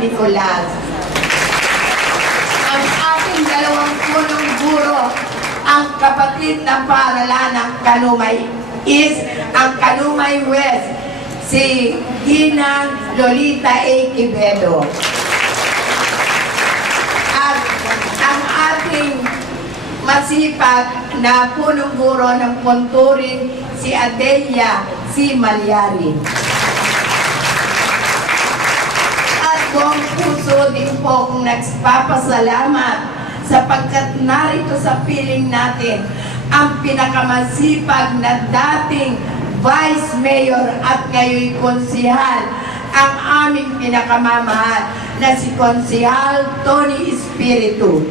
Nicolas. Ang ating dalawang punong guro, ang kapatid ng paaralan ng Kanumay East, ang Kanumay West, si Ginang Lolita A. Quevedo. At ang ating masipag na punong guro ng Ponturin, si Adelia C. Malyari. At buong puso din po kung nagpapasalamat sapagkat narito sa piling natin ang pinakamasipag na dating Vice Mayor at ngayon konsihal, ang aming pinakamamahal na si Konsihal Tony Espiritu.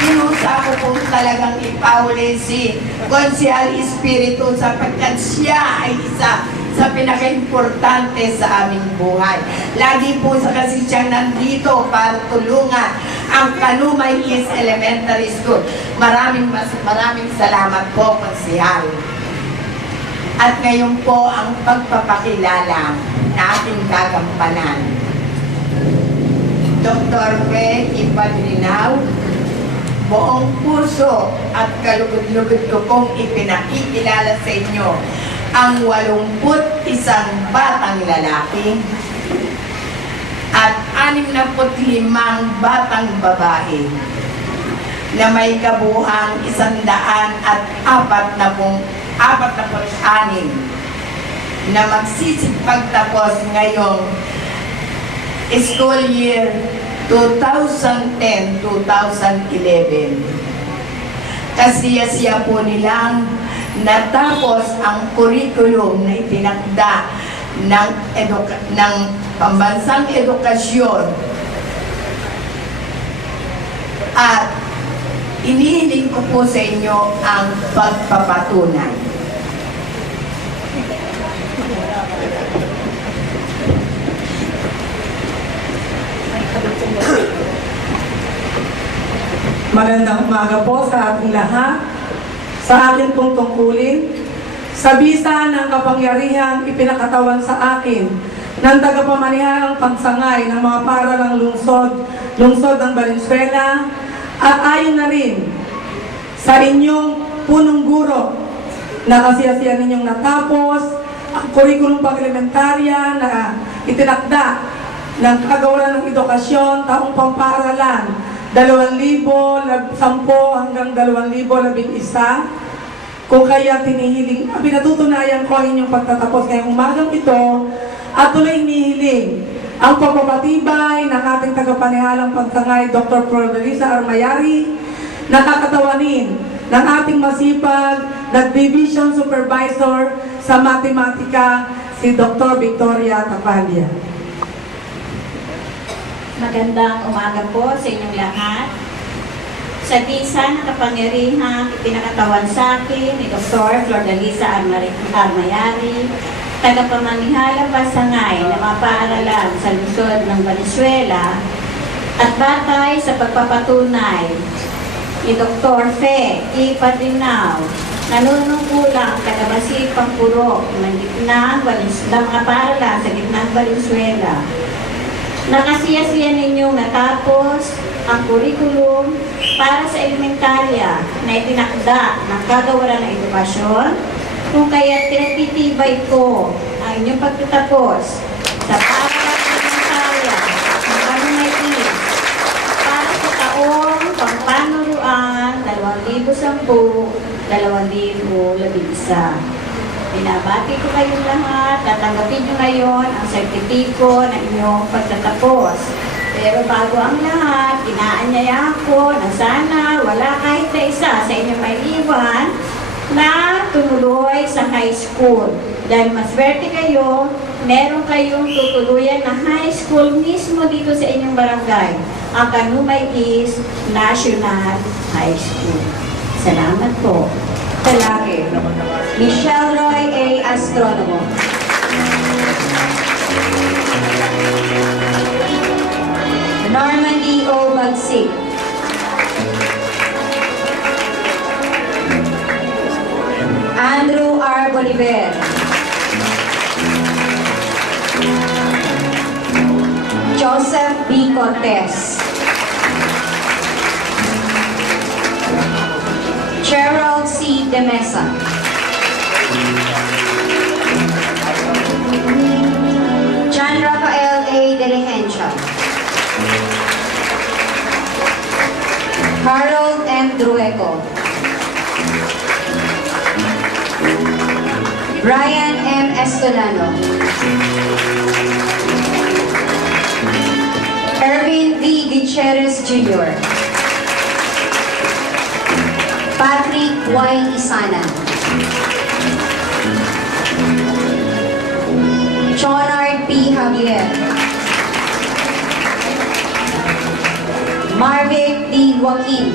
Pinusa ko po talagang ipauli si Konsihal Espiritu sapagkat siya ay isa sa pinaka-importante sa aming buhay. Lagi po sa kasi siyang nandito para tulungan ang Kanumay East Elementary School. Maraming salamat po, Konsihal. At ngayon po ang pagpapakilala na ating gagampanan. Dr. Fe Ipadrinaw, buong puso at kalugod-lugod ko pong ipinakikilala sa inyo ang 81 batang lalaki at 65 batang babae na may kabuhang 146 na magsisipagtapos ngayong school year 2010-2011. Kasiya-siya po nilang natapos ang kurikulum na itinakda ng pambansang edukasyon at inihiling ko po sa inyo ang pagpapatunay. Magandang umaga po sa ating lahat. Sa akin pong tungkulin, sa bisa ng kapangyarihang ipinakatawan sa akin ng tagapamanihang pagsangay ng mga paaralang lungsod ng Valenzuela, at ayon na rin sa inyong punong guro na kasiyasiyan ninyong natapos ang kurikulum pang-elementarya na itinakda ng kagawaran ng edukasyon taong pampaaralan 2010 hanggang 2011, kung kaya pinatutunayan ko ang inyong pagtatapos ngayong umagang ito, at tuloy inihiling ang pagpapatibay ng ating tagapanihalang pagsangay, Dr. Flordelisa Armayari, nakakatawanin ng ating masipag na Division Supervisor sa Matematika, si Dr. Victoria Tapalya. Magandang umaga po sa inyong lahat. Sa bisa ng kapangyarihang ipinakatawan sa akin ni Dr. Flordelisa Armayari, tagapamanihalang pasangay na mga paaralan sa lungsod ng Valenzuela, at batay sa pagpapatunay ni Dr. Fe Ipadrinaw, nanunungkulang taga-masipang puro ng gitnang mga paaralan sa gitnang Valenzuela. Nakasiyasiyan ninyong natapos ang kurikulum para sa elementarya na itinakda ng kagawaran ng edukasyon, kung kaya pinagtitibay ko ang inyong pagtatapos sa paaralan ng elementarya ng Kanumay East para sa taong pangpanuruan 2010-2011. Binabati ko kayong lahat, tatanggapin nyo ngayon ang sertipiko ng inyong pagtatapos. Pero bago ang lahat, inaanyaya ko na sana wala kahit na isa sa inyong may iwan na tumuloy sa high school. Dahil maswerte kayo, meron kayong tutuluyan na high school mismo dito sa inyong barangay, ang Kanumay East National High School. Salamat po. Lalaki. Michelle Roy A. Astronomo. Norman D. O. Bagsik. Andrew R. Boliver. Cortez. Gerald C. De Mesa. John Rafael A. Diligencia. Harold M. Drueco. Brian M. Estolano. Erwin V. Gutierrez Jr. Patrick Y. Isana. Chonard P. Javier. Marvick D. Joaquin.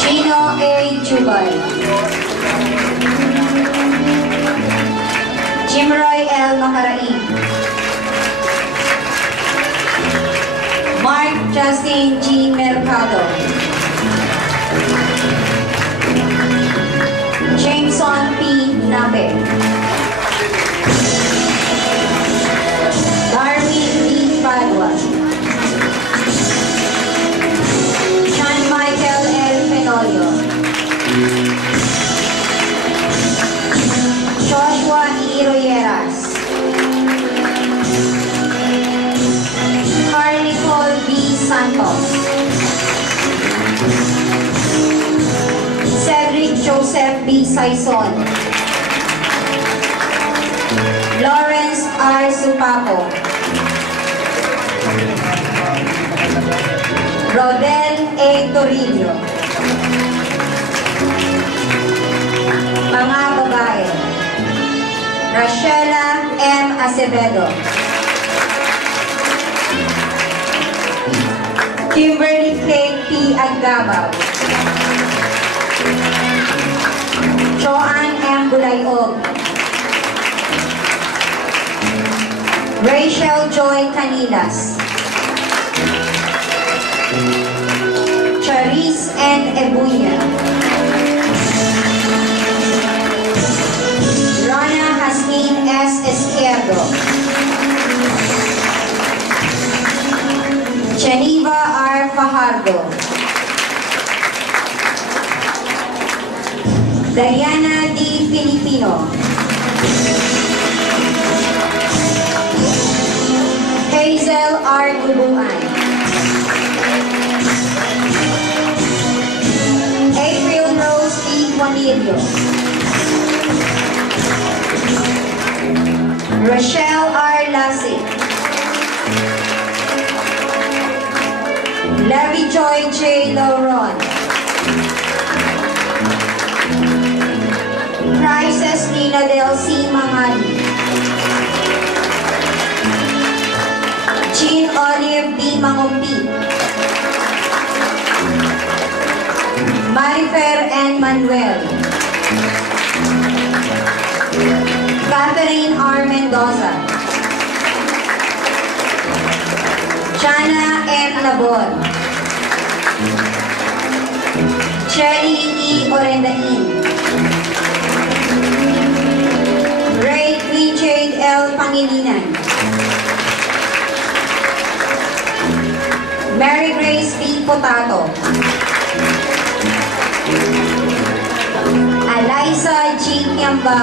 Chino A. Chubay. Jimroy L. Macaraig. Mark Justin G. Mercado. Jameson P. Nabe. Darwin D. Padua. Sean Michael L. Fenolio. Joshua E. Royeras. Carnicol B. Santos. Cedric Joseph B. Saison. Lawrence R. Supapo. Rodel A. Toribio. Mga babae. Rachela M. Acevedo. Kimberly K. P. Aggabaw. Joanne M. Bulayog. Rachel Joy Canilas. Charis N. Ebuya. Rana Hasmin S. Izquierdo. Geneva R. Fajardo. Diana D. Filipino. Hazel R. Gubuan. April Rose D. Juanillo. Rochelle R. Lasik. Larry Joy J. Lauron. Prices Nina Del C. Mangali. Jean Olive D. Mangumpi. Marifer N. Manuel. Catherine R. Mendoza. Chana M. Labor. Cherry E. Orendain. Ray Queen Jade L. Pangilinan. Mary Grace B. Potato. Eliza G. Kiamba.